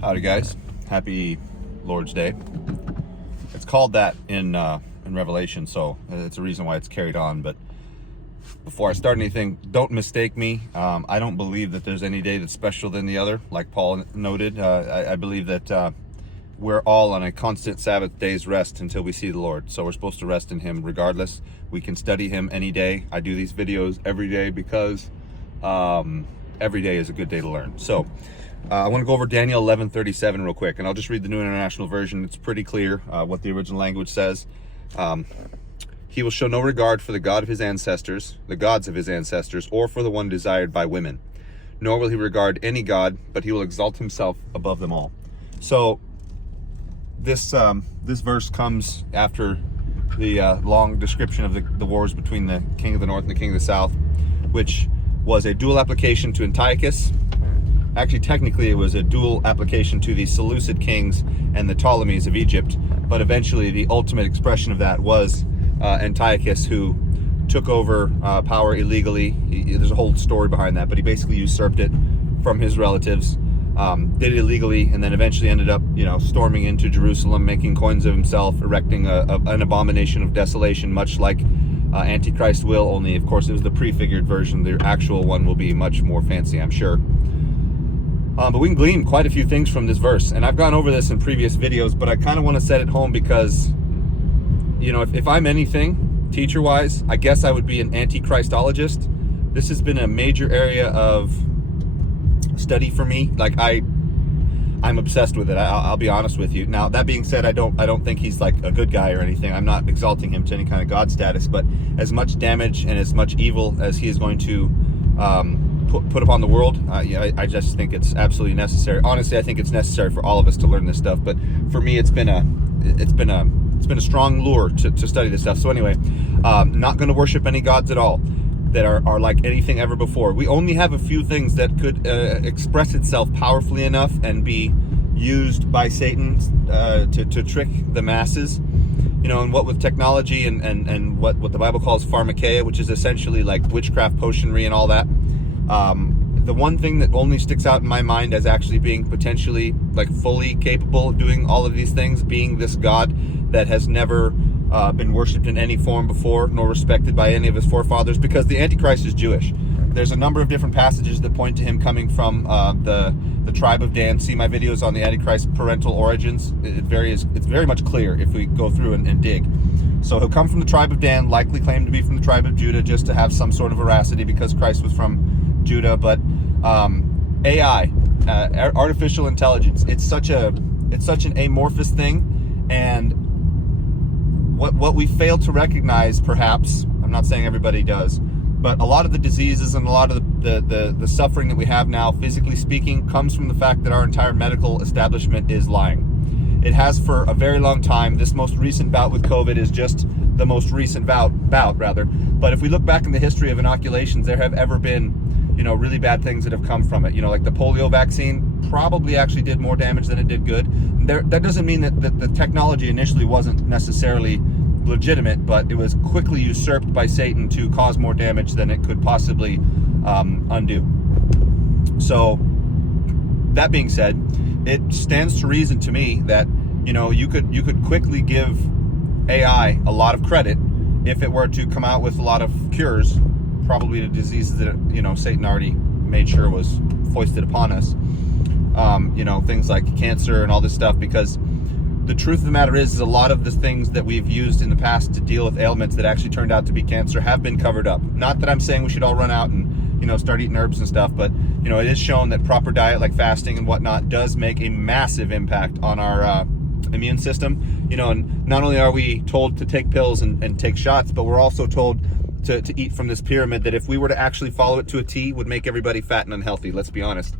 Howdy guys, happy Lord's Day. It's called that in Revelation, so it's a reason why it's carried on. But before I start anything, don't mistake me. I don't believe that there's any day that's special than the other, like Paul noted. I believe that we're all on a constant Sabbath day's rest until we see the Lord. So we're supposed to rest in Him regardless. We can study Him any day. I do these videos every day because every day is a good day to learn. So I want to go over Daniel 11:37 real quick, and I'll just read the New International Version. It's pretty clear what the original language says. He will show no regard for the God of his ancestors, the gods of his ancestors, or for the one desired by women. Nor will he regard any god, but he will exalt himself above them all. So this verse comes after the long description of the wars between the king of the north and the king of the south, which was a dual application to Antiochus. Actually, technically, it was a dual application to the Seleucid kings and the Ptolemies of Egypt, but eventually the ultimate expression of that was Antiochus, who took over power illegally. There's a whole story behind that, but he basically usurped it from his relatives, did it illegally, and then eventually ended up, storming into Jerusalem, making coins of himself, erecting an abomination of desolation, much like Antichrist will, only, of course, it was the prefigured version. The actual one will be much more fancy, I'm sure. But we can glean quite a few things from this verse, and I've gone over this in previous videos, but I kind of want to set it home because, if I'm anything teacher-wise, I guess I would be an antichristologist. This has been a major area of study for me. Like I'm obsessed with it. I'll be honest with you. Now, that being said, I don't think he's like a good guy or anything. I'm not exalting him to any kind of God status, but as much damage and as much evil as he is going to put upon the world, I just think it's absolutely necessary. Honestly, I think it's necessary for all of us to learn this stuff. But for me, it's been a strong lure to study this stuff. So anyway, not going to worship any gods at all that are like anything ever before. We only have a few things that could express itself powerfully enough and be used by Satan to trick the masses. And what with technology and what the Bible calls pharmakeia, which is essentially like witchcraft, potionry, and all that. The one thing that only sticks out in my mind as actually being potentially like fully capable of doing all of these things, being this God that has never been worshipped in any form before, nor respected by any of his forefathers, because the Antichrist is Jewish. There's a number of different passages that point to him coming from the tribe of Dan. See my videos on the Antichrist parental origins. It's very much clear if we go through and dig. So he'll come from the tribe of Dan, likely claim to be from the tribe of Judah, just to have some sort of veracity because Christ was from Judah. But AI, artificial intelligence, it's such an amorphous thing, and what we fail to recognize, perhaps, I'm not saying everybody does, but a lot of the diseases and a lot of the suffering that we have now, physically speaking, comes from the fact that our entire medical establishment is lying. It has for a very long time. This most recent bout with COVID is just the most recent bout rather. But if we look back in the history of inoculations, there have ever been, really bad things that have come from it. Like the polio vaccine probably actually did more damage than it did good. That doesn't mean that the technology initially wasn't necessarily legitimate, but it was quickly usurped by Satan to cause more damage than it could possibly undo. So that being said, it stands to reason to me that you could quickly give AI a lot of credit if it were to come out with a lot of cures, probably to diseases that Satan already made sure was foisted upon us. Things like cancer and all this stuff, because the truth of the matter is a lot of the things that we've used in the past to deal with ailments that actually turned out to be cancer have been covered up. Not that I'm saying we should all run out and start eating herbs and stuff, but it is shown that proper diet like fasting and whatnot does make a massive impact on our immune system. And not only are we told to take pills and take shots, but we're also told to eat from this pyramid that if we were to actually follow it to a T would make everybody fat and unhealthy, let's be honest.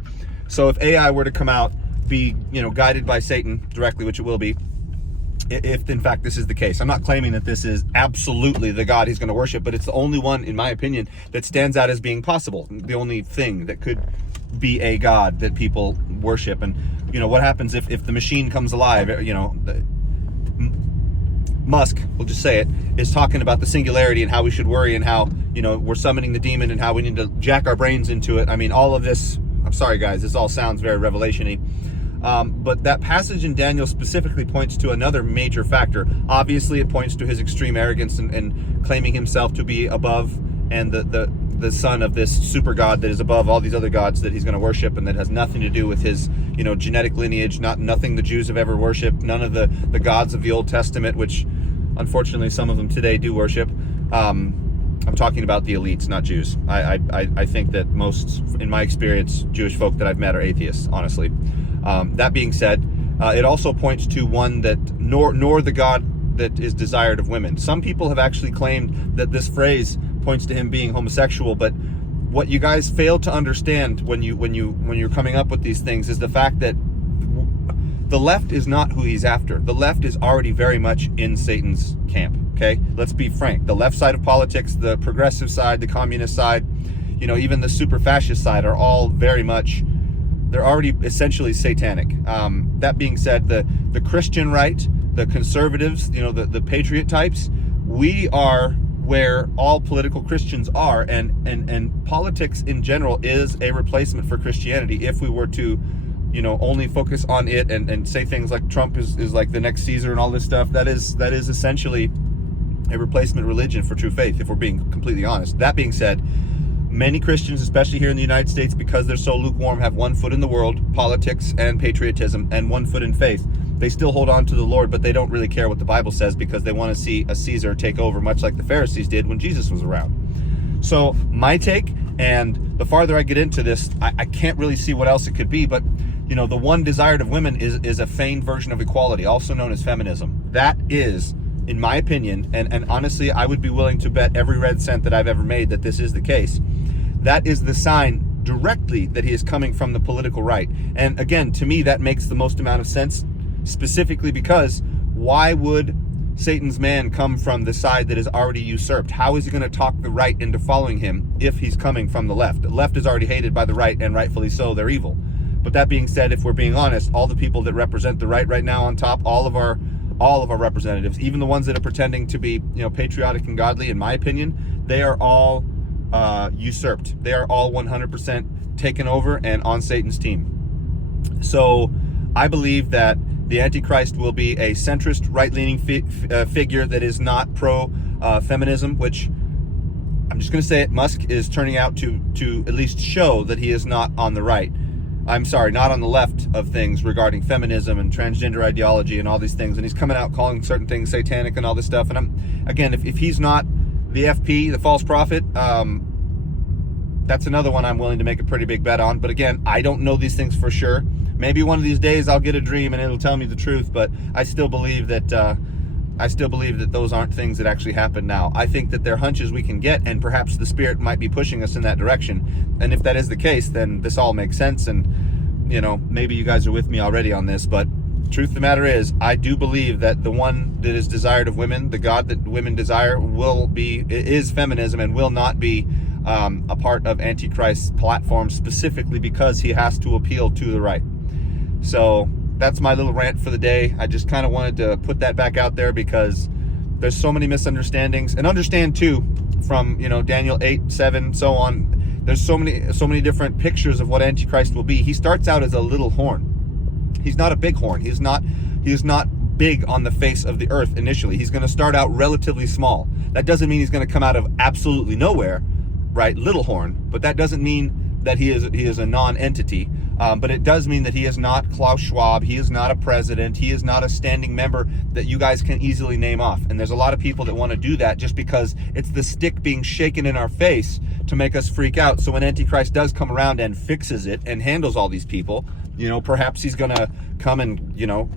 So if AI were to come out, be guided by Satan directly, which it will be, if in fact this is the case. I'm not claiming that this is absolutely the God he's going to worship, but it's the only one, in my opinion, that stands out as being possible. The only thing that could be a God that people worship. And what happens if the machine comes alive? Musk, we'll just say it, is talking about the singularity and how we should worry and how we're summoning the demon and how we need to jack our brains into it. I mean, all of this, I'm sorry guys, this all sounds very revelation-y. But that passage in Daniel specifically points to another major factor. Obviously, it points to his extreme arrogance and claiming himself to be above and the son of this super god that is above all these other gods that he's going to worship, and that has nothing to do with his, genetic lineage, nothing the Jews have ever worshipped, none of the gods of the Old Testament, which unfortunately some of them today do worship. I'm talking about the elites, not Jews. I think that most, in my experience, Jewish folk that I've met are atheists, honestly. That being said, it also points to one that nor the God that is desired of women. Some people have actually claimed that this phrase points to him being homosexual, but what you guys fail to understand when you're coming up with these things is the fact that the left is not who he's after. The left is already very much in Satan's camp. Okay, let's be frank. The left side of politics, the progressive side, the communist side, even the super fascist side are all very much, they're already essentially satanic. That being said, the Christian right, the conservatives, the patriot types, we are where all political Christians are, and politics in general is a replacement for Christianity. If we were to only focus on it and say things like Trump is like the next Caesar and all this stuff, that is essentially a replacement religion for true faith, if we're being completely honest. That being said, many Christians, especially here in the United States, because they're so lukewarm, have one foot in the world, politics and patriotism, and one foot in faith. They still hold on to the Lord, but they don't really care what the Bible says because they want to see a Caesar take over, much like the Pharisees did when Jesus was around. So my take, and the farther I get into this, I can't really see what else it could be, but the one desired of women is a feigned version of equality, also known as feminism. That is, in my opinion, and honestly, I would be willing to bet every red cent that I've ever made that this is the case. That is the sign directly that he is coming from the political right. And again, to me, that makes the most amount of sense, specifically because why would Satan's man come from the side that is already usurped? How is he going to talk the right into following him if he's coming from the left? The left is already hated by the right, and rightfully so, they're evil. But that being said, if we're being honest, all the people that represent the right now on top, all of our representatives, even the ones that are pretending to be, patriotic and godly, in my opinion, they are all usurped. They are all 100% taken over and on Satan's team. So I believe that the Antichrist will be a centrist, right-leaning figure that is not pro-feminism, which I'm just going to say it, Musk is turning out to at least show that he is not on the right. I'm sorry, not on the left of things regarding feminism and transgender ideology and all these things. And he's coming out calling certain things satanic and all this stuff. And again, if he's not the FP, the false prophet, that's another one I'm willing to make a pretty big bet on. But again, I don't know these things for sure. Maybe one of these days I'll get a dream and it'll tell me the truth. But I still believe that those aren't things that actually happen now. I think that they're hunches we can get, and perhaps the Spirit might be pushing us in that direction. And if that is the case, then this all makes sense. And, maybe you guys are with me already on this, but truth of the matter is, I do believe that the one that is desired of women, the God that women desire, is feminism and will not be a part of Antichrist's platform, specifically because he has to appeal to the right. So that's my little rant for the day. I just kind of wanted to put that back out there because there's so many misunderstandings. And understand too, from Daniel 8, 7, so on, there's so many different pictures of what Antichrist will be. He starts out as a little horn. He's not a big horn. He is not big on the face of the earth initially. He's going to start out relatively small. That doesn't mean he's going to come out of absolutely nowhere, right? Little horn. But that doesn't mean that he is a non-entity. But it does mean that he is not Klaus Schwab. He is not a president. He is not a standing member that you guys can easily name off. And there's a lot of people that want to do that just because it's the stick being shaken in our face to make us freak out. So when Antichrist does come around and fixes it and handles all these people, perhaps he's going to come and,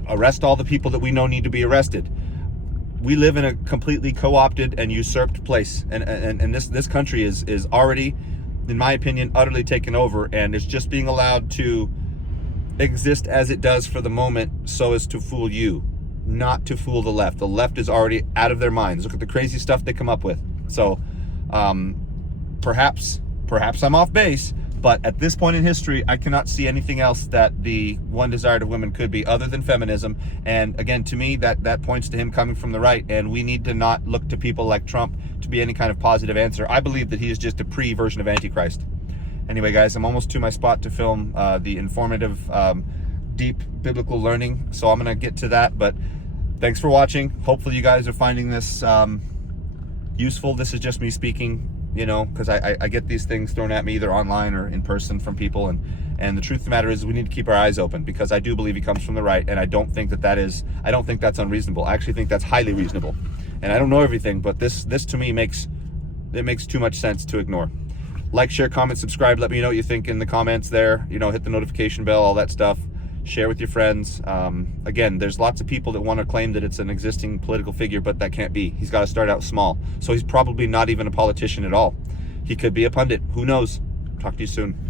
arrest all the people that we know need to be arrested. We live in a completely co-opted and usurped place. And this country is already, in my opinion, utterly taken over, and it's just being allowed to exist as it does for the moment so as to fool you, not to fool the left. The left is already out of their minds. Look at the crazy stuff they come up with. So perhaps I'm off base, but at this point in history, I cannot see anything else that the one desired of women could be other than feminism. And again, to me, that points to him coming from the right, and we need to not look to people like Trump to be any kind of positive answer. I believe that he is just a pre-version of Antichrist. Anyway, guys, I'm almost to my spot to film the informative deep biblical learning, so I'm going to get to that. But thanks for watching. Hopefully you guys are finding this useful. This is just me speaking, you know, because I get these things thrown at me either online or in person from people, and the truth of the matter is we need to keep our eyes open, because I do believe he comes from the right, and I don't think that's unreasonable. I actually think that's highly reasonable. And I don't know everything, but this to me makes too much sense to ignore. Like, share, comment, subscribe. Let me know what you think in the comments there. You know, hit the notification bell, all that stuff. Share with your friends. Again, there's lots of people that want to claim that it's an existing political figure, but that can't be. He's got to start out small. So he's probably not even a politician at all. He could be a pundit. Who knows? Talk to you soon.